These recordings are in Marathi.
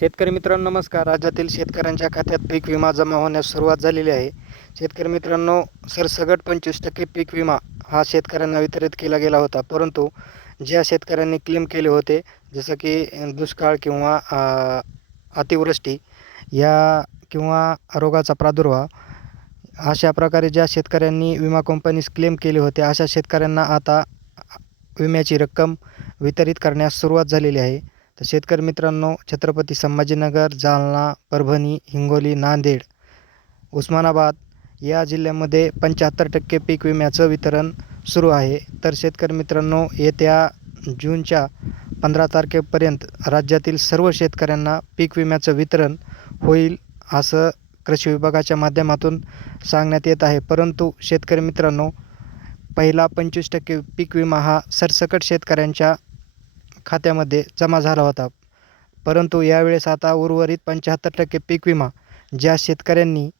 शेतकरी मित्रांनो नमस्कार. राज्यातील शेतकऱ्यांच्या खात्यात पीक विमा जमा होण्यास सुरुवात झालेली आहे. शेतकरी मित्रांनो, सरसगट 25% पीक विमा हा शेतकऱ्यांना वितरित केला गेला होता. परंतु ज्या शेतकऱ्यांनी क्लेम केले होते, जसं की दुष्काळ किंवा अतिवृष्टी या किंवा रोगाचा प्रादुर्भाव, अशा प्रकारे ज्या शेतकऱ्यांनी विमा कंपनीस क्लेम केले होते, अशा शेतकऱ्यांना आता विम्याची रक्कम वितरित करण्यास सुरुवात झालेली आहे. तर शेतकरी मित्रांनो, छत्रपती संभाजीनगर, जालना, परभणी, हिंगोली, नांदेड, उस्मानाबाद या जिल्ह्यामध्ये 75% पीक विम्याचं वितरण सुरू आहे. तर शेतकरी मित्रांनो, येत्या जूनच्या 15 तारखेपर्यंत राज्यातील सर्व शेतकऱ्यांना पीक विम्याचं वितरण होईल, असं कृषी विभागाच्या माध्यमातून सांगण्यात येत आहे. परंतु शेतकरी मित्रांनो, पहिला 25% पीक विमा हा सरसकट शेतकऱ्यांच्या खात्यामध्ये जमा झाला होता. परंतु यावेळेस आता उर्वरित 75% पीक विमा ज्या शेतकऱ्यांनी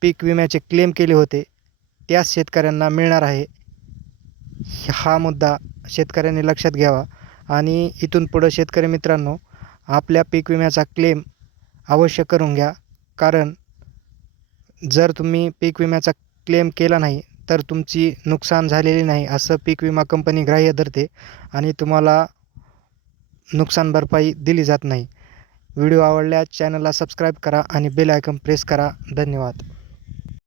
पीक विम्याचे क्लेम केले होते, त्याच शेतकऱ्यांना मिळणार आहे. हा मुद्दा शेतकऱ्यांनी लक्षात घ्यावा आणि इथून पुढं शेतकरी मित्रांनो, आपल्या पीक विम्याचा क्लेम अवश्य करून घ्या. कारण जर तुम्ही पीक विम्याचा क्लेम केला नाही, तर तुमची नुकसान झालेली नाही असं पीक विमा कंपनी ग्राह्य धरते आणि तुम्हाला नुकसान भरपाई दिली जात नाही. व्हिडिओ आवडल्यास चॅनलला सबस्क्राईब करा आणि बेल आयकॉन प्रेस करा. धन्यवाद.